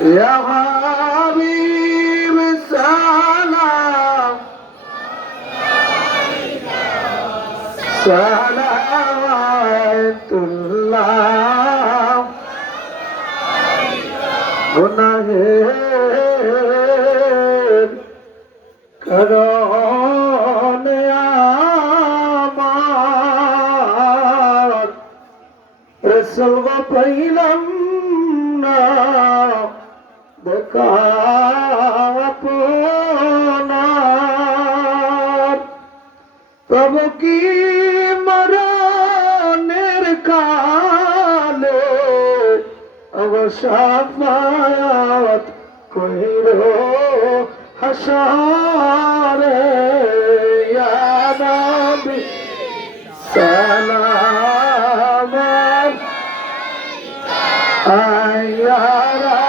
يا حبيب السلام صلوات الله গুনাহের কারণে আমার রাসূল গো পাইলাম না দেখা আপনার তবু কি মরণের কালে অবসাফায়াত কইরো হাসরে ইয়া নবী সালাম আলাইকা